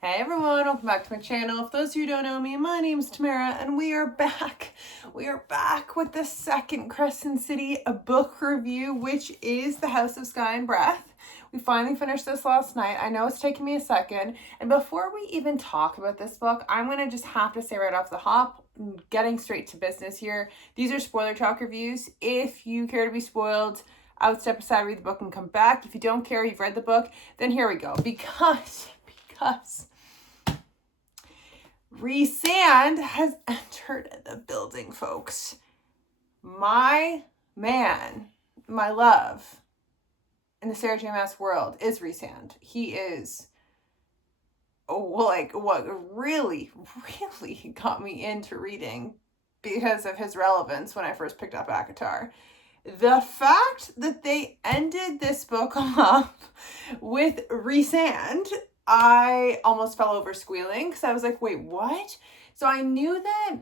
Hey everyone, welcome back to my channel. For those of you who don't know me, my name's Tamara and we are back. We are back with the second Crescent City book review, which is The House of Sky and Breath. We finally finished this last night. I know it's taken me a second. And before we even talk about this book, I'm going to just have to say right off the hop, getting straight to business here. These are spoiler talk reviews. If you care to be spoiled, I would step aside, read the book, and come back. If you don't care, you've read the book, then here we go. Because CRESCENT has entered the building, folks. My man, my love in the Sarah J. Maas world is CRESCENT. He is what really got me into reading because of his relevance when I first picked up ACOTAR. The fact that they ended this book off with CRESCENT, I almost fell over squealing because I was like, wait, what? So I knew that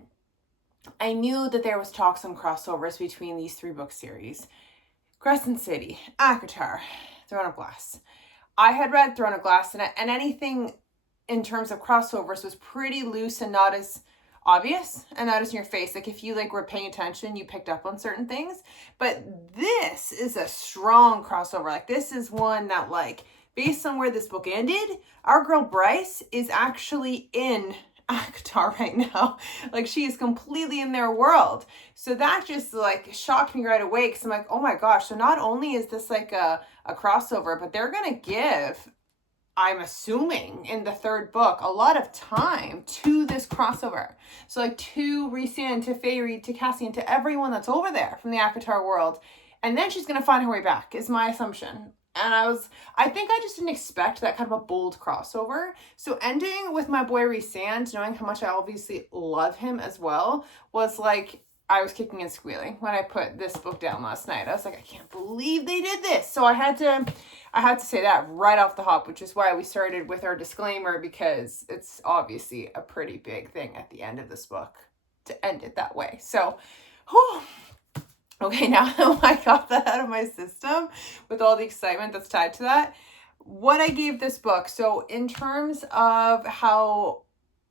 there was talks on crossovers between these three book series. Crescent City, ACOTAR, Throne of Glass. I had read Throne of Glass, and anything in terms of crossovers was pretty loose and not as obvious and not as in your face. Like if you were paying attention, you picked up on certain things. But this is a strong crossover. Like this is one that based on where this book ended, our girl Bryce is actually in ACOTAR right now. She is completely in their world. So that just shocked me right away because I'm like, oh my gosh. So not only is this a crossover, but they're going to give, I'm assuming in the third book, a lot of time to this crossover. So to CRESCENT, to Feyre, to Cassian, to everyone that's over there from the ACOTAR world. And then she's going to find her way back is my assumption. And I think I just didn't expect that kind of a bold crossover. So ending with my boy CRESCENT, knowing how much I obviously love him as well, was I was kicking and squealing when I put this book down last night. I was like, I can't believe they did this. So I had to say that right off the hop, which is why we started with our disclaimer, because it's obviously a pretty big thing at the end of this book to end it that way. So, whew. Okay, now that I got that out of my system with all the excitement that's tied to that, what I gave this book. So in terms of how,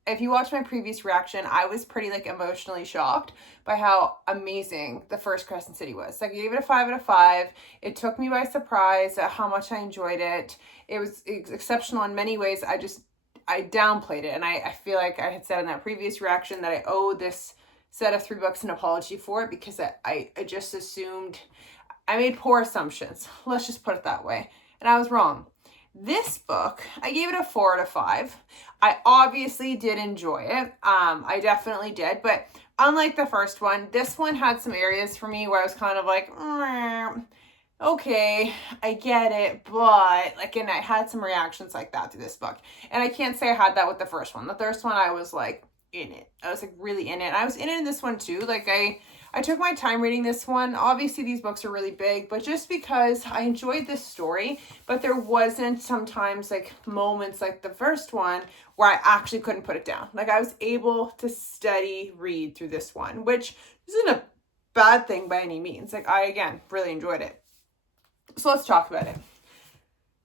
if you watch my previous reaction, I was pretty emotionally shocked by how amazing the first Crescent City was. I gave it a 5 out of 5. It took me by surprise at how much I enjoyed it. It was exceptional in many ways. I downplayed it. And I feel like I had said in that previous reaction that I owe this set of 3 books an apology for it because I just assumed, I made poor assumptions. Let's just put it that way. And I was wrong. This book, I gave it a 4 out of 5. I obviously did enjoy it. I definitely did. But unlike the first one, this one had some areas for me where I was kind of like, okay, I get it. But and I had some reactions like that to this book. And I can't say I had that with the first one. The first one, I was in it. I was really in it. And I was in it in this one too. I took my time reading this one. Obviously these books are really big, but just because I enjoyed this story, but there wasn't sometimes moments like the first one where I actually couldn't put it down. I was able to steady read through this one, which isn't a bad thing by any means. I, again, really enjoyed it. So let's talk about it.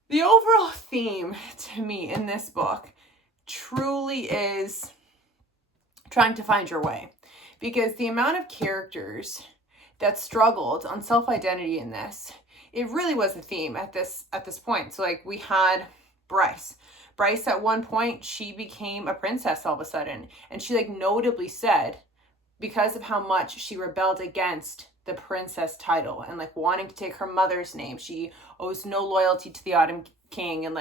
The overall theme to me in this book truly is trying to find your way, because the amount of characters that struggled on self-identity in this, it really was a theme at this point. So we had Bryce at one point, she became a princess all of a sudden, and she notably said, because of how much she rebelled against the princess title and wanting to take her mother's name, she owes no loyalty to the Autumn King, and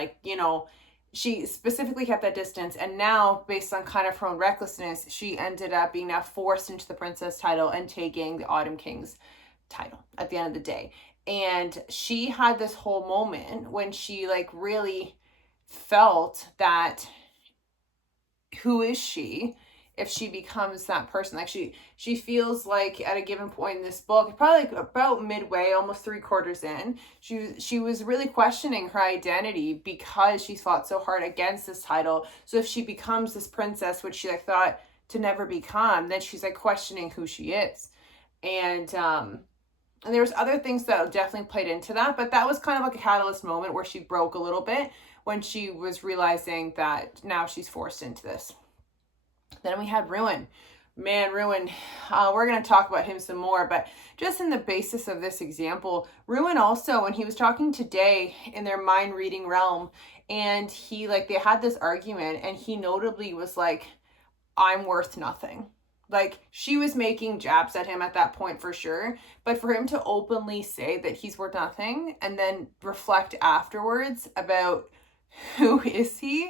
she specifically kept that distance. And now, based on kind of her own recklessness, she ended up being now forced into the princess title and taking the Autumn King's title at the end of the day. And she had this whole moment when she really felt that, who is she if she becomes that person? She feels at a given point in this book, probably about midway, almost 3/4 in, she was really questioning her identity because she fought so hard against this title. So if she becomes this princess, which she thought to never become, then she's questioning who she is. And there was other things that definitely played into that, but that was kind of a catalyst moment where she broke a little bit when she was realizing that now she's forced into this. Then we had Ruin. Man, Ruin, we're going to talk about him some more, but just in the basis of this example, Ruin also, when he was talking today in their mind reading realm, and they had this argument, and he notably was like, I'm worth nothing. Like, she was making jabs at him at that point for sure, but for him to openly say that he's worth nothing and then reflect afterwards about who is he,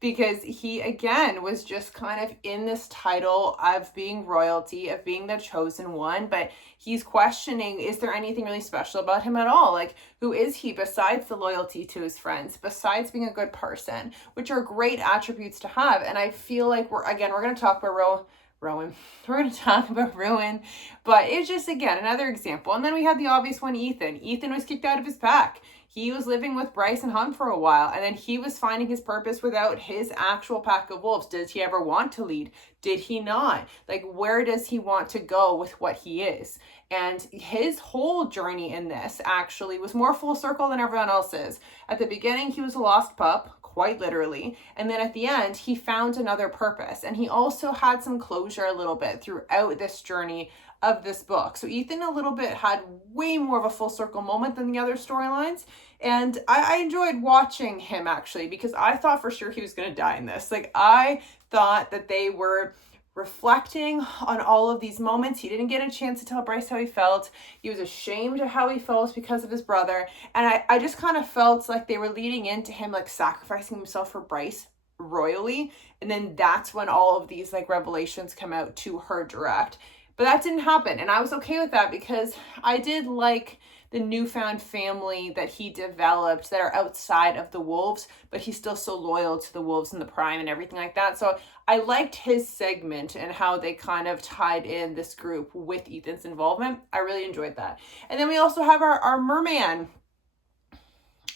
because he again was just kind of in this title of being royalty, of being the chosen one, but he's questioning, is there anything really special about him at all? Like, who is he besides the loyalty to his friends, besides being a good person, which are great attributes to have. And I feel like we're going to talk about Rowan. We're going to talk about Ruin, but it's just, again, another example. And then we had the obvious one, Ethan. Ethan was kicked out of his pack. He was living with Bryce and Hunt for a while, and then he was finding his purpose without his actual pack of wolves. Did he ever want to lead? Did he not? Like, where does he want to go with what he is? And his whole journey in this actually was more full circle than everyone else's. At the beginning, he was a lost pup, quite literally. And then at the end, he found another purpose. And he also had some closure a little bit throughout this journey of this book. So Ethan a little bit had way more of a full circle moment than the other storylines. And I enjoyed watching him actually, because I thought for sure he was going to die in this. Like, I thought that they were reflecting on all of these moments. He didn't get a chance to tell Bryce how he felt. He was ashamed of how he felt because of his brother. And I just kind of felt like they were leading into him like sacrificing himself for Bryce royally. And then that's when all of these like revelations come out to her direct. But that didn't happen. And I was okay with that because I did like the newfound family that he developed that are outside of the wolves, but he's still so loyal to the wolves and the prime and everything like that. So I liked his segment and how they kind of tied in this group with Ethan's involvement. I really enjoyed that. And then we also have our merman.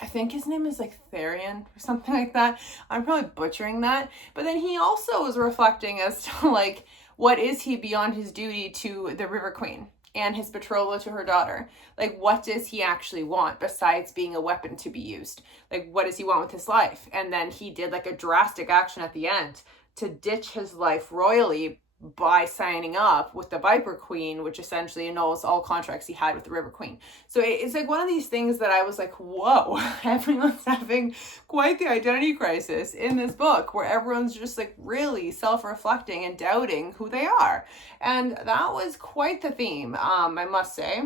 I think his name is like Therian or something like that. I'm probably butchering that. But then he also was reflecting as to like, what is he beyond his duty to the River Queen and his betrothal to her daughter? Like, what does he actually want besides being a weapon to be used? Like, what does he want with his life? And then he did like a drastic action at the end to ditch his life royally by signing up with the Viper Queen, which essentially annuls all contracts he had with the River Queen. So it's like one of these things that I was like, whoa, everyone's having quite the identity crisis in this book where everyone's just like really self-reflecting and doubting who they are. And that was quite the theme, I must say.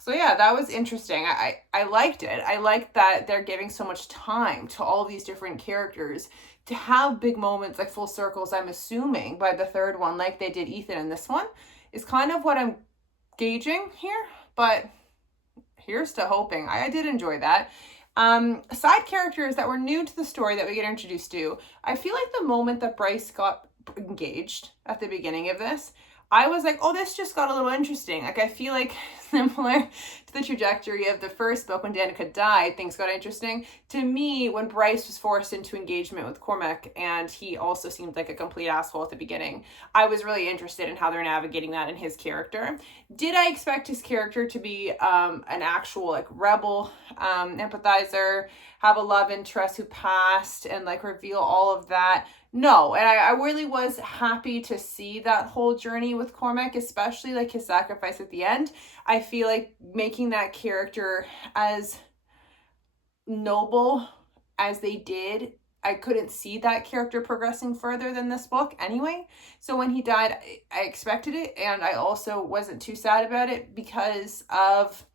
So yeah, that was interesting. I liked it. I liked that they're giving so much time to all these different characters to have big moments like full circles. I'm assuming by the third one, like they did Ethan in this one, is kind of what I'm gauging here, but here's to hoping. I did enjoy that. Side characters that were new to the story that we get introduced to. I feel like the moment that Bryce got engaged at the beginning of this, I was like, oh, this just got a little interesting. Like, I feel like similar to the trajectory of the first book when Danica died, things got interesting. To me, when Bryce was forced into engagement with Cormac, and he also seemed like a complete asshole at the beginning, I was really interested in how they're navigating that in his character. Did I expect his character to be an actual like rebel, empathizer, have a love interest who passed, and like reveal all of that? No, and I really was happy to see that whole journey with Cormac, especially like his sacrifice at the end. I feel like making that character as noble as they did, I couldn't see that character progressing further than this book anyway. So when he died, I expected it, and I also wasn't too sad about it because of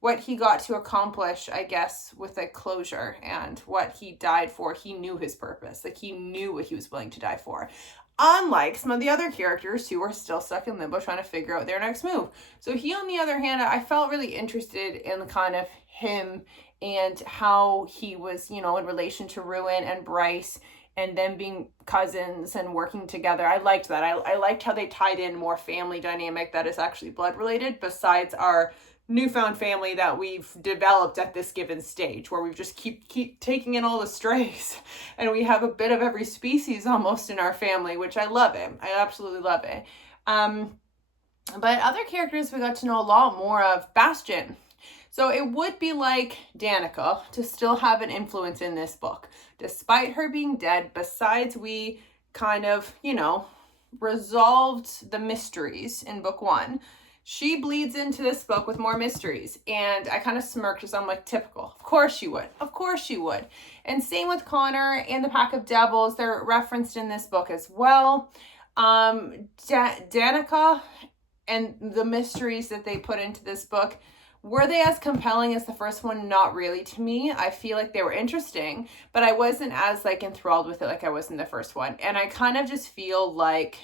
what he got to accomplish, I guess, with like closure and what he died for. He knew his purpose. Like, he knew what he was willing to die for. Unlike some of the other characters who are still stuck in limbo trying to figure out their next move. So he, on the other hand, I felt really interested in kind of him and how he was, you know, in relation to Ruin and Bryce and them being cousins and working together. I liked that. I liked how they tied in more family dynamic that is actually blood related besides our newfound family that we've developed at this given stage, where we've just keep taking in all the strays, and we have a bit of every species almost in our family, which I love it. I absolutely love it. But other characters we got to know a lot more of. Bastion. So it would be like Danica to still have an influence in this book, despite her being dead. Besides, we kind of, resolved the mysteries in book 1. She bleeds into this book with more mysteries, and I kind of smirked because I'm like, typical. Of course you would. Of course you would. And same with Connor and the Pack of Devils. They're referenced in this book as well. Danica and the mysteries that they put into this book, were they as compelling as the first one? Not really to me. I feel like they were interesting, but I wasn't as like enthralled with it like I was in the first one. And I kind of just feel like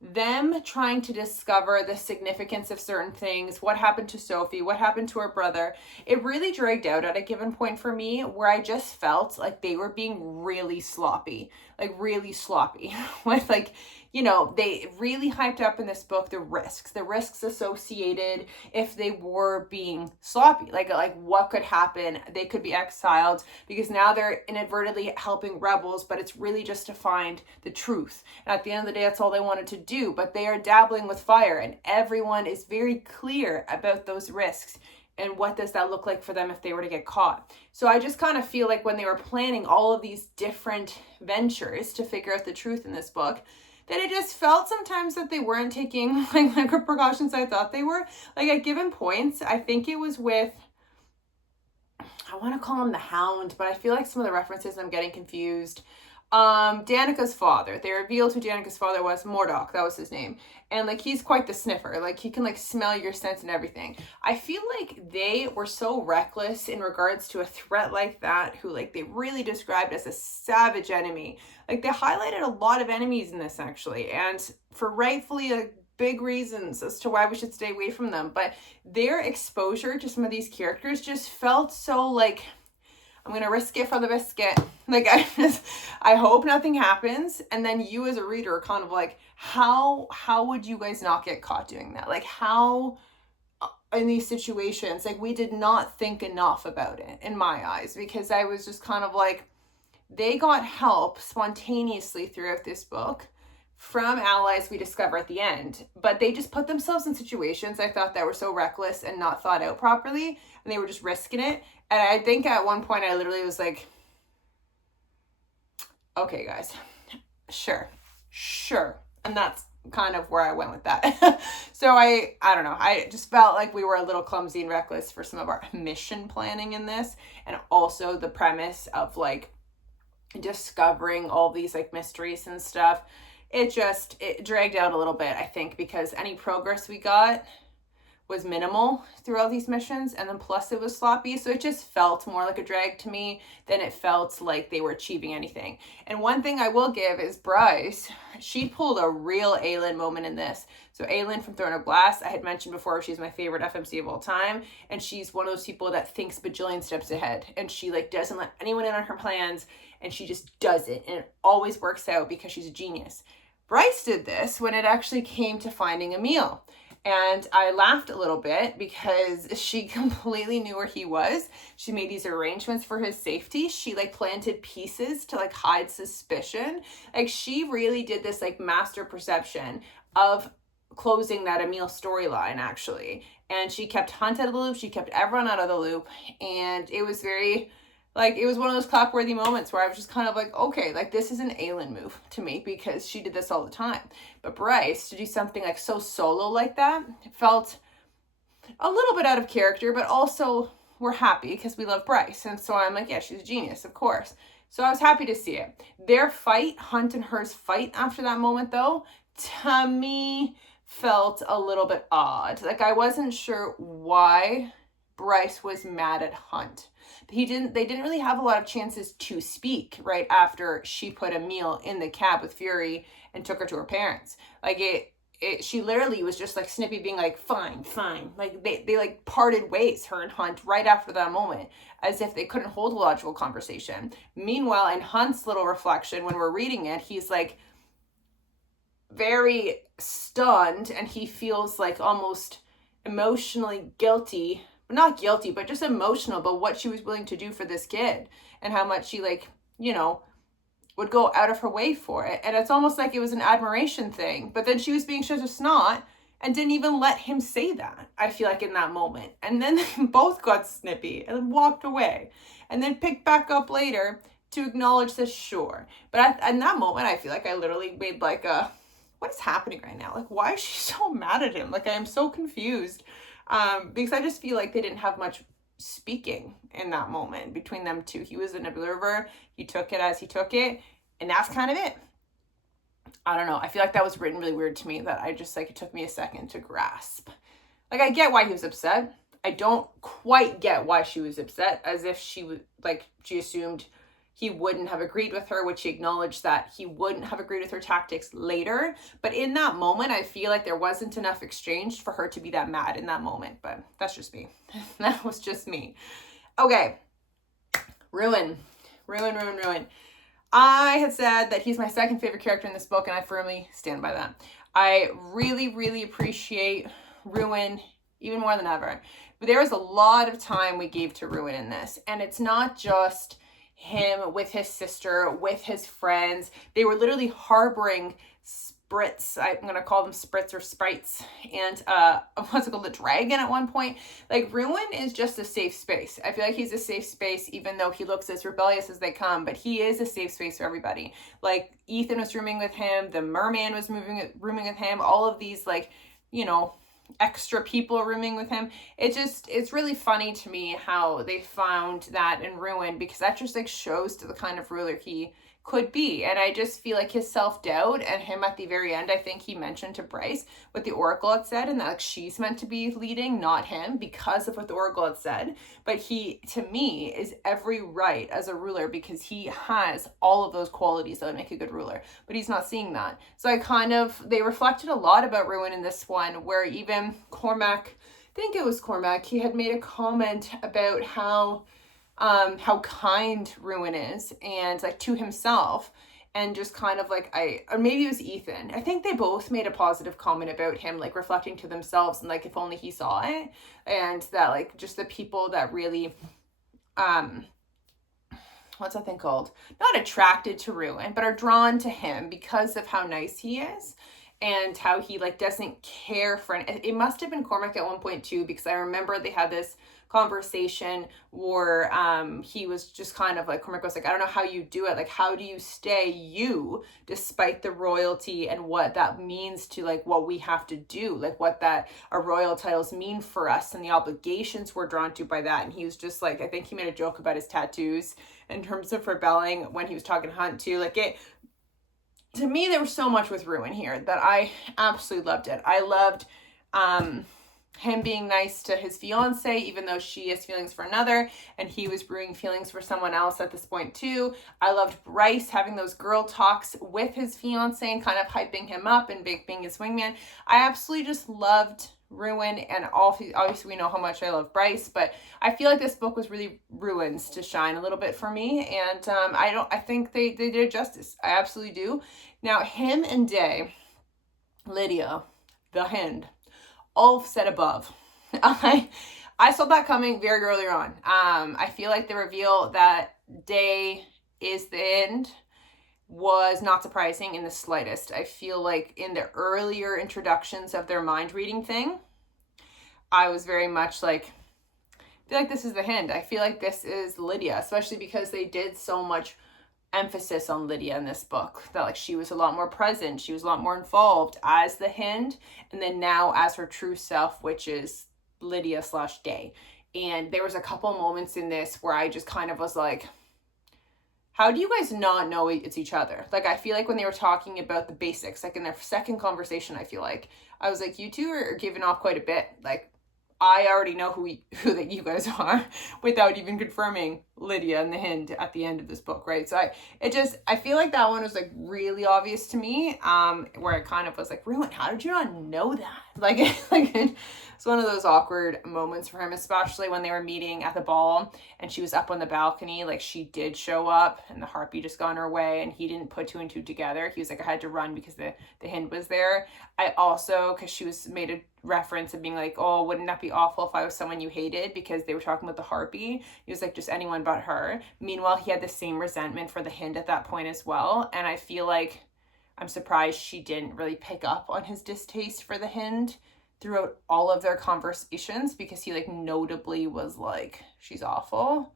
them trying to discover the significance of certain things, what happened to Sophie, what happened to her brother, it really dragged out at a given point for me where I just felt like they were being really sloppy with like, they really hyped up in this book the risks associated if they were being sloppy, like what could happen. They could be exiled because now they're inadvertently helping rebels, but it's really just to find the truth. And at the end of the day, that's all they wanted to do, but they are dabbling with fire, and everyone is very clear about those risks. And what does that look like for them if they were to get caught? So I just kind of feel like when they were planning all of these different ventures to figure out the truth in this book, that it just felt sometimes that they weren't taking like the precautions I thought they were. Like at given points, I think it was with, I want to call him the Hound, but I feel like some of the references I'm getting confused. Danica's father. They revealed who Danica's father was. Mordok, that was his name. And like he's quite the sniffer. Like he can like smell your scent and everything. I feel like they were so reckless in regards to a threat like that, who like they really described as a savage enemy. Like they highlighted a lot of enemies in this actually, and for rightfully big reasons as to why we should stay away from them. But their exposure to some of these characters just felt so like, I'm going to risk it for the biscuit. Like, I hope nothing happens. And then you as a reader are kind of like, how would you guys not get caught doing that? Like how in these situations, like we did not think enough about it in my eyes, because I was just kind of like, they got help spontaneously throughout this book from allies we discover at the end, but they just put themselves in situations I thought that were so reckless and not thought out properly, and they were just risking it. And I think at one point I literally was like, okay guys, sure. And that's kind of where I went with that. So I don't know, I just felt like we were a little clumsy and reckless for some of our mission planning in this, and also the premise of like discovering all these like mysteries and stuff. It dragged out a little bit, I think, because any progress we got was minimal throughout these missions, and then plus it was sloppy, so it just felt more like a drag to me than it felt like they were achieving anything. And one thing I will give is Bryce, she pulled a real Aelin moment in this. So Aelin from Throne of Glass, I had mentioned before, she's my favorite FMC of all time, and she's one of those people that thinks bajillion steps ahead, and she like doesn't let anyone in on her plans, and she just does it, and it always works out because she's a genius. Bryce did this when it actually came to finding Emil. And I laughed a little bit because she completely knew where he was. She made these arrangements for his safety. She like planted pieces to like hide suspicion. Like she really did this like master perception of closing that Emil storyline actually. And she kept Hunt out of the loop. She kept everyone out of the loop. And it was very... like, it was one of those clap-worthy moments where I was just kind of like, okay, like, this is an Aelin move to me because she did this all the time. But Bryce, to do something, like, so solo like that, it felt a little bit out of character, but also we're happy because we love Bryce. And so I'm like, yeah, she's a genius, of course. So I was happy to see it. Their fight, Hunt and hers fight after that moment, though, to me, felt a little bit odd. Like, I wasn't sure why Bryce was mad at Hunt. They didn't really have a lot of chances to speak right after she put Emil in the cab with Fury and took her to her parents. Like she literally was just like Snippy being like, fine. Like they like parted ways, her and Hunt, right after that moment, as if they couldn't hold a logical conversation. Meanwhile, in Hunt's little reflection, when we're reading it, he's like very stunned, and he feels like almost emotionally guilty. Not guilty, but just emotional about what she was willing to do for this kid and how much she like, would go out of her way for it. And it's almost like it was an admiration thing, but then she was being such a snot and didn't even let him say that, I feel like, in that moment. And then they both got snippy and walked away and then picked back up later to acknowledge this, sure. But in that moment, I feel like I literally made like a, what is happening right now? Like, why is she so mad at him? Like, I am so confused, because I just feel like they didn't have much speaking in that moment between them two. He was an observer. He took it as he took it, and that's kind of it. I don't know. I feel like that was written really weird to me, that I just, like, it took me a second to grasp. Like, I get why he was upset. I don't quite get why she was upset, as if she was, like, she assumed he wouldn't have agreed with her, which he acknowledged that he wouldn't have agreed with her tactics later. But in that moment, I feel like there wasn't enough exchange for her to be that mad in that moment. But that's just me. That was just me. Okay. Ruin. I had said that he's my second favorite character in this book, and I firmly stand by that. I really appreciate Ruin even more than ever. But there was a lot of time we gave to Ruin in this, and it's not just him with his sister, with his friends. They were literally harboring Spritz. I'm going to call them Spritz or Sprites. And what's it called? The dragon at one point. Like, Ruin is just a safe space. I feel like he's a safe space, even though he looks as rebellious as they come, but he is a safe space for everybody. Like, Ethan was rooming with him. The merman was rooming with him. All of these, like, you know, extra people rooming with him. It's really funny to me how they found that in Ruin, because that just, like, shows to the kind of ruler he could be. And I just feel like his self-doubt, and him at the very end, I think he mentioned to Bryce what the Oracle had said, and that, like, she's meant to be leading, not him, because of what the Oracle had said. But he, to me, is every right as a ruler, because he has all of those qualities that would make a good ruler, but he's not seeing that. So they reflected a lot about Ruin in this one, where even Cormac, I think it was Cormac, he had made a comment about how kind Ruin is, and, like, to himself, and just kind of like, or maybe it was Ethan. I think they both made a positive comment about him, like, reflecting to themselves, and, like, if only he saw it, and that, like, just the people that really, what's that thing called? Not attracted to Ruin, but are drawn to him because of how nice he is. And how he, like, doesn't care for it must have been Cormac at one point too, because I remember they had this conversation where he was just kind of like, Cormac was like, I don't know how you do it. Like, how do you stay you despite the royalty and what that means to, like, what we have to do, like, what that our royal titles mean for us and the obligations we're drawn to by that. And he was just like, I think he made a joke about his tattoos in terms of rebelling when he was talking to Hunt too. Like, it, to me, there was so much with Ruin here that I absolutely loved it. I loved him being nice to his fiance, even though she has feelings for another, and he was brewing feelings for someone else at this point too. I loved Bryce having those girl talks with his fiance and kind of hyping him up and being his wingman. I absolutely just loved Ruin, and obviously we know how much I love Bryce, but I feel like this book was really Ruin's to shine a little bit for me, and I think they did it justice. I absolutely do. Now, him and Day, Lydia, the Hind, all said above. I saw that coming very early on. I feel like the reveal that Day is the Hind was not surprising in the slightest. I feel like in the earlier introductions of their mind reading thing, I was very much like, I feel like this is the Hind. I feel like this is Lydia, especially because they did so much emphasis on Lydia in this book, that, like, she was a lot more present, she was a lot more involved as the Hind, and then now as her true self, which is Lydia/Day. And there was a couple moments in this where I just kind of was like, how do you guys not know it's each other? Like, I feel like when they were talking about the basics, like in their second conversation, I feel like I was like, you two are giving off quite a bit. Like, I already know who that you guys are without even confirming Lydia and the Hind at the end of this book, right? So I feel like that one was, like, really obvious to me, where I kind of was like, Ruin, how did you not know that? Like it's one of those awkward moments for him, especially when they were meeting at the ball and she was up on the balcony. Like, she did show up and the harpy just got in her way, and he didn't put two and two together. He was like, I had to run because the Hind was there. I also, because she was made a reference of being like, oh, wouldn't that be awful if I was someone you hated, because they were talking about the harpy. He was like, just anyone but her. Meanwhile, he had the same resentment for the Hind at that point as well. And I feel like I'm surprised she didn't really pick up on his distaste for the Hind throughout all of their conversations, because he like notably was like, she's awful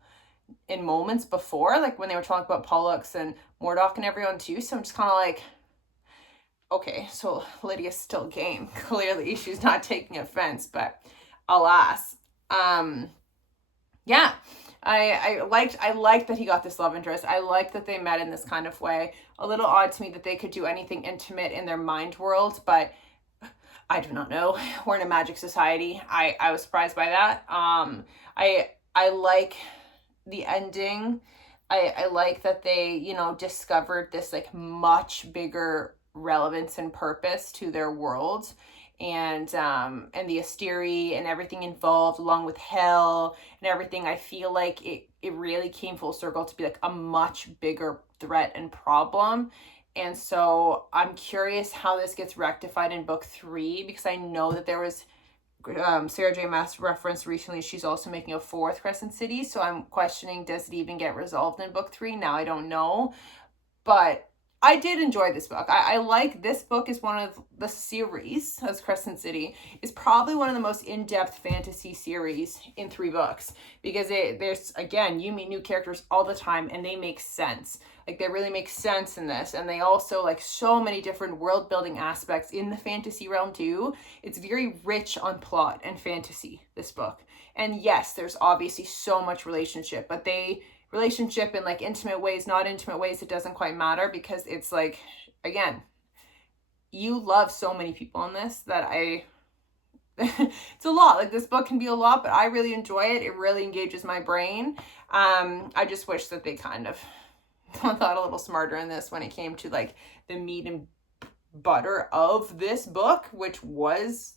in moments before, like when they were talking about Pollux and Mordok and everyone too. So I'm just kind of like, okay, so Lydia's still game. Clearly she's not taking offense, but alas. Yeah. I liked that he got this love interest. I liked that they met in this kind of way. A little odd to me that they could do anything intimate in their mind world, but I do not know. We're in a magic society. I was surprised by that. I like the ending. I like that they, you know, discovered this like much bigger relevance and purpose to their world, and the Asteri and everything involved, along with hell and everything. I feel like it really came full circle to be like a much bigger threat and problem. And so I'm curious how this gets rectified in book 3, because I know that there was Sarah J. Maas referenced recently she's also making a 4th Crescent City, so I'm questioning, does it even get resolved in book 3? Now I don't know, but I did enjoy this book. I like this book. Is one of the series as Crescent City is probably one of the most in-depth fantasy series in 3 books, because there's, again, you meet new characters all the time and they make sense. Like, they really make sense in this, and they also like so many different world building aspects in the fantasy realm too. It's very rich on plot and fantasy, this book. And yes, there's obviously so much relationship, but relationship in like intimate ways, not intimate ways, it doesn't quite matter, because it's like, again, you love so many people in this that it's a lot. Like, this book can be a lot, but I really enjoy it. It really engages my brain. I just wish that they kind of thought a little smarter in this when it came to like the meat and butter of this book, which was,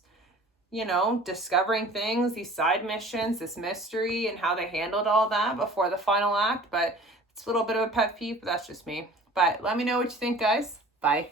you know, discovering things, these side missions, this mystery, and how they handled all that before the final act. But it's a little bit of a pet peeve, but that's just me. But let me know what you think, guys. Bye.